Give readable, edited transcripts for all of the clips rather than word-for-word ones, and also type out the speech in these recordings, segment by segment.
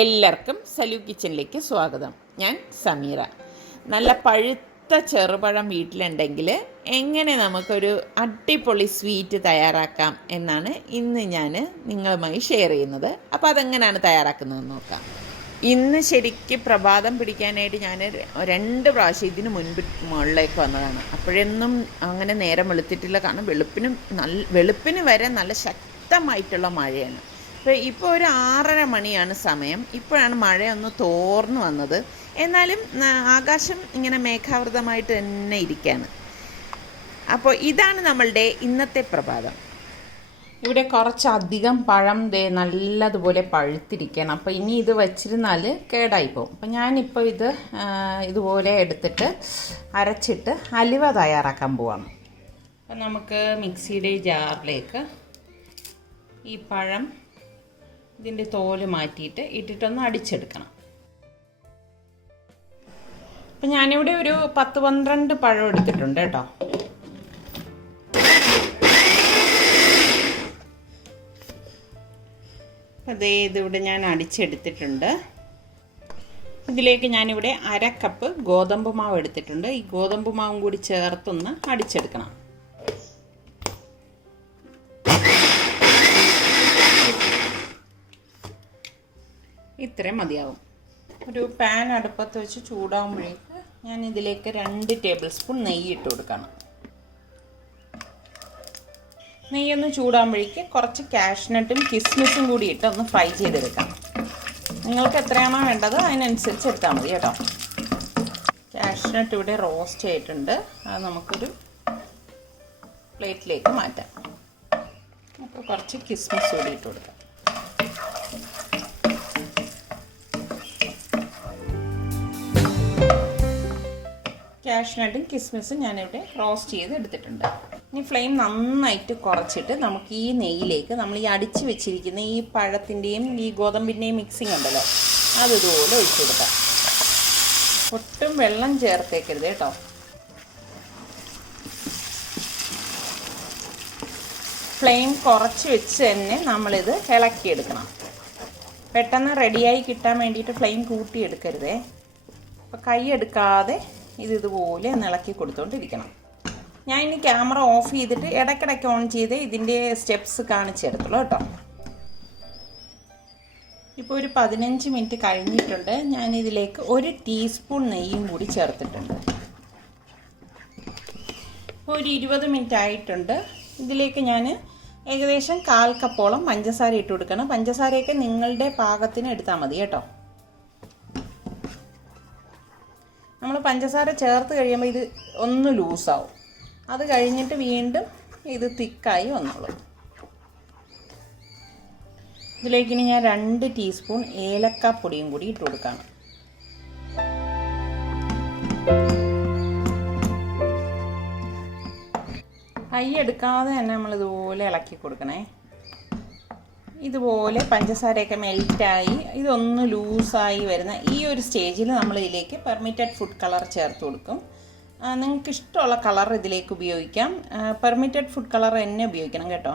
എല്ലാവർക്കും സലു കിച്ചണിലേക്ക് സ്വാഗതം. ഞാൻ സമീറ. നല്ല പഴുത്ത ചെറുപഴം വീട്ടിലുണ്ടെങ്കിൽ എങ്ങനെ നമുക്കൊരു അടിപൊളി സ്വീറ്റ് തയ്യാറാക്കാം എന്നാണ് ഇന്ന് ഞാൻ നിങ്ങളുമായി ഷെയർ ചെയ്യുന്നത്. അപ്പോൾ അതെങ്ങനെയാണ് തയ്യാറാക്കുന്നതെന്ന് നോക്കാം. ഇന്ന് ശരിക്കും പ്രഭാതം പിടിക്കാനായിട്ട് ഞാൻ 2 പ്രാവശ്യം ഇതിന് മുൻപ് മുകളിലേക്ക് വന്നതാണ്. അപ്പോഴൊന്നും അങ്ങനെ നേരം വെളുത്തിട്ടില്ല. കാരണം വെളുപ്പിന് വരെ നല്ല ശക്തമായിട്ടുള്ള മഴയാണ്. ഇപ്പോൾ ഒരു 6:30 മണിയാണ് സമയം. ഇപ്പോഴാണ് മഴയൊന്ന് തോർന്നു വന്നത്. എന്നാലും ആകാശം ഇങ്ങനെ മേഘാവൃതമായിട്ട് തന്നെ ഇരിക്കുകയാണ്. അപ്പോൾ ഇതാണ് നമ്മളുടെ ഇന്നത്തെ പ്രഭാതം. ഇവിടെ കുറച്ചധികം പഴം നല്ലതുപോലെ പഴുത്തിരിക്കുകയാണ്. അപ്പോൾ ഇനി ഇത് വച്ചിരുന്നാൽ കേടായി പോകും. അപ്പോൾ ഞാനിപ്പോൾ ഇതുപോലെ എടുത്തിട്ട് അരച്ചിട്ട് ഹലുവ തയ്യാറാക്കാൻ പോവാണ്. അപ്പം നമുക്ക് മിക്സിയുടെ ജാറിലേക്ക് ഈ പഴം ഇതിൻ്റെ തോല് മാറ്റിയിട്ട് ഇട്ടിട്ടൊന്ന് അടിച്ചെടുക്കണം. അപ്പം ഞാനിവിടെ ഒരു 10-12 പഴം എടുത്തിട്ടുണ്ട് കേട്ടോ. ഇതിവിടെ ഞാൻ അടിച്ചെടുത്തിട്ടുണ്ട്. ഇതിലേക്ക് ഞാനിവിടെ 1/2 കപ്പ് ഗോതമ്പ് മാവ് എടുത്തിട്ടുണ്ട്. ഈ ഗോതമ്പ് മാവും കൂടി ചേർത്തൊന്ന് അടിച്ചെടുക്കണം. ഇത്രയും മതിയാവും. ഒരു പാൻ അടുപ്പത്ത് വെച്ച് ചൂടാകുമ്പോഴേക്ക് ഞാൻ ഇതിലേക്ക് 2 ടേബിൾ സ്പൂൺ നെയ്യ് ഇട്ട് കൊടുക്കണം. നെയ്യൊന്ന് ചൂടാകുമ്പോഴേക്ക് കുറച്ച് കാഷ്നട്ടും കിസ്മിസും കൂടി ഇട്ട് ഒന്ന് ഫ്രൈ ചെയ്തെടുക്കാം. നിങ്ങൾക്ക് എത്രയാണോ വേണ്ടത് അതിനനുസരിച്ച് എടുത്താൽ മതി കേട്ടോ. കാഷ്നട്ട് ഇവിടെ റോസ്റ്റ് ചെയ്തിട്ടുണ്ട്. അത് നമുക്കൊരു പ്ലേറ്റിലേക്ക് മാറ്റാം. അപ്പോൾ കുറച്ച് കിസ്മിസ് കൂടി ഇട്ട് കൊടുക്കാം. കാഷ്നട്ടും കിസ്മിസും ഞാനിവിടെ റോസ്റ്റ് ചെയ്ത് എടുത്തിട്ടുണ്ട്. ഇനി ഫ്ലെയിം നന്നായിട്ട് കുറച്ചിട്ട് നമുക്ക് ഈ നെയ്യിലേക്ക് നമ്മൾ ഈ അടിച്ച് വെച്ചിരിക്കുന്ന ഈ പഴത്തിൻ്റെയും ഈ ഗോതമ്പിൻ്റെയും മിക്സിങ് ഉണ്ടല്ലോ അതിതുപോലെ ഒഴിച്ചു കൊടുക്കാം. ഒട്ടും വെള്ളം ചേർത്തേക്കരുത് കേട്ടോ. ഫ്ലെയിം കുറച്ച് വെച്ച് തന്നെ നമ്മളിത് ഇളക്കിയെടുക്കണം. പെട്ടെന്ന് റെഡിയായി കിട്ടാൻ വേണ്ടിയിട്ട് ഫ്ലെയിം കൂട്ടിയെടുക്കരുതേ. അപ്പോൾ കൈ എടുക്കാതെ ഇതുപോലെ ഇളക്കി കൊടുത്തുകൊണ്ടിരിക്കണം. ഞാൻ ഇനി ക്യാമറ ഓഫ് ചെയ്തിട്ട് ഇടയ്ക്കിടയ്ക്ക് ഓൺ ചെയ്ത് ഇതിൻ്റെ സ്റ്റെപ്സ് കാണിച്ചു തരത്തുള്ളൂ കേട്ടോ. ഇപ്പോൾ ഒരു 15 മിനിറ്റ് കഴിഞ്ഞിട്ടുണ്ട്. ഞാനിതിലേക്ക് 1 ടീസ്പൂൺ നെയ്യും കൂടി ചേർത്തിട്ടുണ്ട്. ഇപ്പോൾ ഒരു 20 മിനിറ്റ് ആയിട്ടുണ്ട്. ഇതിലേക്ക് ഞാൻ ഏകദേശം 1/4 കപ്പോളം പഞ്ചസാര ഇട്ട് കൊടുക്കണം. പഞ്ചസാരയൊക്കെ നിങ്ങളുടെ പാകത്തിന് എടുത്താൽ മതി കേട്ടോ. നമ്മൾ പഞ്ചസാര ചേർത്ത് കഴിയുമ്പോൾ ഇത് ഒന്ന് ലൂസാവും. അത് കഴിഞ്ഞിട്ട് വീണ്ടും ഇത് തിക്കായി വന്നോളും. ഇതിലേക്ക് ഇനി ഞാൻ 2 ടീസ്പൂൺ ഏലക്കാപ്പൊടിയും കൂടി ഇട്ട് കൊടുക്കണം. കൈ എടുക്കാതെ തന്നെ നമ്മളിതുപോലെ ഇളക്കി കൊടുക്കണേ. ഇതുപോലെ പഞ്ചസാരയൊക്കെ മെൽറ്റായി ഇതൊന്ന് ലൂസായി വരുന്ന ഈ ഒരു സ്റ്റേജിൽ നമ്മൾ ഇതിലേക്ക് പെർമിറ്റഡ് ഫുഡ് കളർ ചേർത്ത് കൊടുക്കും. നിങ്ങൾക്ക് ഇഷ്ടമുള്ള കളർ ഇതിലേക്ക് ഉപയോഗിക്കാം. പെർമിറ്റഡ് ഫുഡ് കളർ തന്നെ ഉപയോഗിക്കണം കേട്ടോ.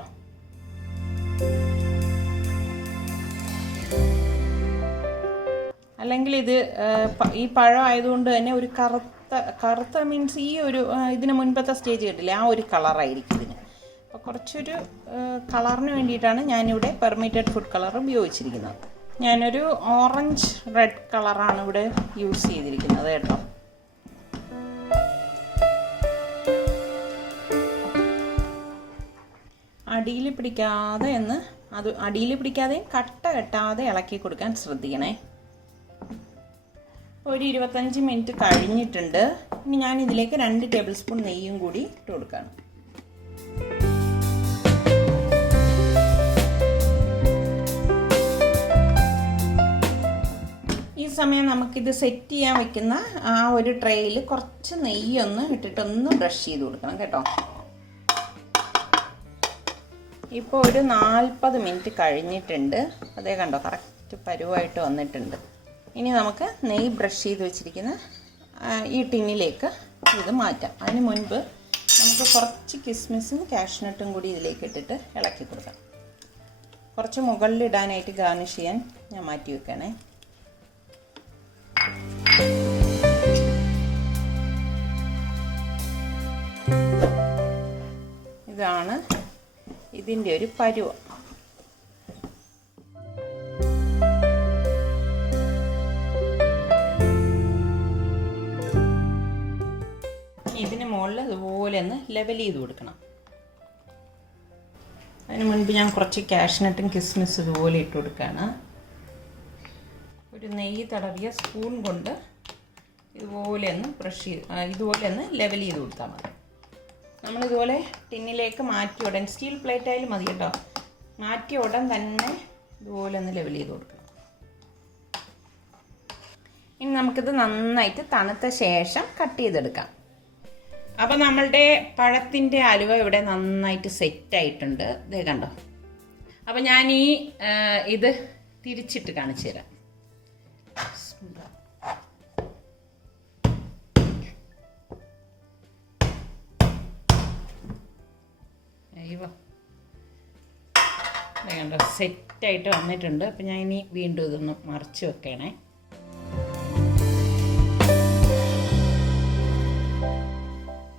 അല്ലെങ്കിൽ ഈ പഴം ആയതുകൊണ്ട് തന്നെ ഒരു കറുത്ത മീൻസ് ഈ ഒരു ഇതിന് മുൻപത്തെ സ്റ്റേജ് കിട്ടില്ലേ ആ ഒരു കളറായിരിക്കും ഇതിന്. അപ്പോൾ കുറച്ചൊരു കളറിന് വേണ്ടിയിട്ടാണ് ഞാനിവിടെ പെർമിറ്റഡ് ഫുഡ് കളർ ഉപയോഗിച്ചിരിക്കുന്നത്. ഞാനൊരു ഓറഞ്ച് റെഡ് കളറാണ് ഇവിടെ യൂസ് ചെയ്തിരിക്കുന്നത് കേട്ടോ. അടിയിൽ പിടിക്കാതെയും കട്ട കെട്ടാതെ ഇളക്കി കൊടുക്കാൻ ശ്രദ്ധിക്കണേ. ഒരു 25 മിനിറ്റ് കഴിഞ്ഞിട്ടുണ്ട്. ഇനി ഞാൻ ഇതിലേക്ക് 2 ടേബിൾ സ്പൂൺ നെയ്യും കൂടി ഇട്ട് കൊടുക്കുകയാണ്. ഈ സമയം നമുക്കിത് സെറ്റ് ചെയ്യാൻ വെക്കുന്ന ആ ഒരു ട്രേയിൽ കുറച്ച് നെയ്യൊന്ന് ഇട്ടിട്ടൊന്ന് ബ്രഷ് ചെയ്ത് കൊടുക്കണം കേട്ടോ. ഇപ്പോൾ ഒരു 40 മിനിറ്റ് കഴിഞ്ഞിട്ടുണ്ട്. അതേ കണ്ടോ കറക്റ്റ് പരുവായിട്ട് വന്നിട്ടുണ്ട്. ഇനി നമുക്ക് നെയ്യ് ബ്രഷ് ചെയ്ത് വെച്ചിരിക്കുന്ന ഈ ടിന്നിലേക്ക് ഇത് മാറ്റാം. അതിന് മുൻപ് നമുക്ക് കുറച്ച് കിസ്മിസും കാഷ്നട്ടും കൂടി ഇതിലേക്ക് ഇട്ടിട്ട് ഇളക്കി കൊടുക്കാം. കുറച്ച് മുകളിലിടാനായിട്ട് ഗാർണിഷ് ചെയ്യാൻ ഞാൻ മാറ്റി വെക്കണേ. ഇതാണ് ഇതിൻ്റെ ഒരു പരുവം. ഇതിന് മുകളിൽ ഇതുപോലെ ഒന്ന് ലെവൽ ചെയ്ത് കൊടുക്കണം. അതിന് മുൻപ് ഞാൻ കുറച്ച് കാഷ്നട്ടും കിസ്മിസ് ഇതുപോലെ ഇട്ട് കൊടുക്കുകയാണ്. ഒരു നെയ്യ് തടവിയ സ്പൂൺ കൊണ്ട് ഇതുപോലെ ഒന്ന് ബ്രഷ് ചെയ്ത് ഇതുപോലെ ഒന്ന് ലെവൽ ചെയ്ത് കൊടുത്താൽ മതി. നമ്മളിതുപോലെ ടിന്നിലേക്ക് മാറ്റിയ ഉടൻ, സ്റ്റീൽ പ്ലേറ്റ് ആയാലും മതി കേട്ടോ, മാറ്റിയ ഉടൻ തന്നെ ഇതുപോലെ ഒന്ന് ലെവൽ ചെയ്ത് കൊടുക്കണം. ഇനി നമുക്കിത് നന്നായിട്ട് തണുത്ത ശേഷം കട്ട് ചെയ്തെടുക്കാം. അപ്പോൾ നമ്മളുടെ പഴത്തിൻ്റെ അലുവ ഇവിടെ നന്നായിട്ട് സെറ്റായിട്ടുണ്ട്. ഇത് കണ്ടോ. അപ്പോൾ ഞാൻ ഇത് തിരിച്ചിട്ട് കാണിച്ചു തരാം. അയ്യോ, കണ്ടോ, സെറ്റായിട്ട് വന്നിട്ടുണ്ട്. അപ്പം ഞാൻ ഇനി വീണ്ടും ഇതൊന്ന് മറിച്ച് വെക്കണേ.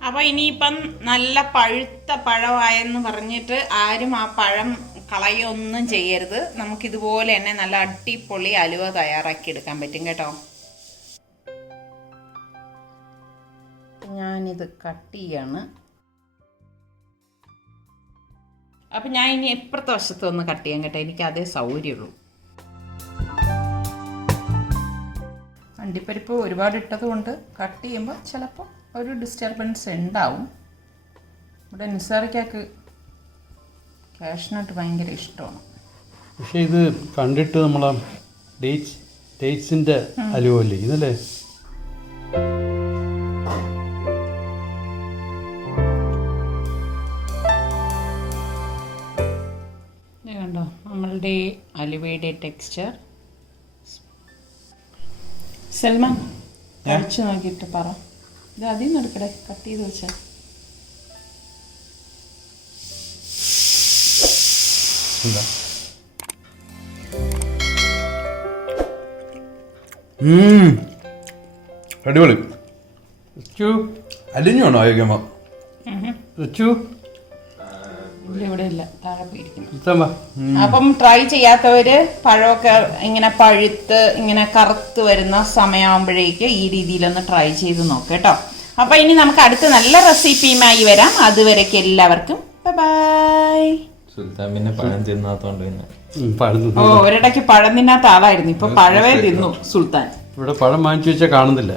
അപ്പോൾ ഇനിയിപ്പം നല്ല പഴുത്ത പഴമായെന്ന് പറഞ്ഞിട്ട് ആരും ആ പഴം കളയൊന്നും ചെയ്യരുത്. നമുക്കിതുപോലെ തന്നെ നല്ല അടിപൊളി അലുവ തയ്യാറാക്കി എടുക്കാൻ പറ്റും കേട്ടോ. ഞാനിത് കട്ട് ചെയ്യാണ്. അപ്പം ഞാൻ ഇനി എപ്പുറത്തെ വശത്ത് ഒന്ന് കട്ട് ചെയ്യാൻ കേട്ടോ, എനിക്ക് അതേ സൗകര്യമുള്ളൂ. അണ്ടിപ്പരിപ്പ് ഒരുപാട് ഇട്ടത് കൊണ്ട് കട്ട് ചെയ്യുമ്പോൾ ചിലപ്പോൾ ഒരു ഡിസ്റ്റർബൻസ് ഉണ്ടാവും. ഇവിടെ നിസാറിക്കാക്ക് കാഷ്നട്ട് ഭയങ്കര ഇഷ്ടമാണ്. പക്ഷേ ഇത് കണ്ടിട്ട് നമ്മളെ ഡേറ്റ്സിൻ്റെ അലുവല്ലേ ഇതല്ലേ? കണ്ടോ നമ്മളുടെ അലുവയുടെ ടെക്സ്ചർ. സൽമാൻ കഴിച്ചു നോക്കിയിട്ട് പറ. ഇത് അതിൽ നിന്ന് എടുക്കടേ, കട്ട് ചെയ്ത് വെച്ചാൽ. അടിപൊളി. അലിഞ്ഞോണോ ആയിരിക്കുമ്പോ? ഇവിടെ ഇല്ല, താഴെ പോയിരിക്കുന്നു. അപ്പം ട്രൈ ചെയ്യാത്തവര് പഴമൊക്കെ ഇങ്ങനെ പഴുത്ത് ഇങ്ങനെ കറുത്ത് വരുന്ന സമയമാകുമ്പോഴേക്ക് ഈ രീതിയിലൊന്ന് ട്രൈ ചെയ്ത് നോക്കാം കേട്ടോ. അപ്പൊ ഇനി നമുക്ക് അടുത്ത നല്ല റെസിപ്പിയുമായി വരാം. അതുവരേക്ക് എല്ലാവർക്കും ബൈ. സുൽത്താൻ പിന്നെ പഴം തിന്നാത്തോണ്ട് ഒരിടയ്ക്ക് പഴം തിന്നാത്ത ആളായിരുന്നു, ഇപ്പൊ പഴവേ തിന്നു സുൽത്താൻ. ഇവിടെ പഴം വാങ്ങിച്ചു വെച്ചാൽ കാണുന്നില്ല.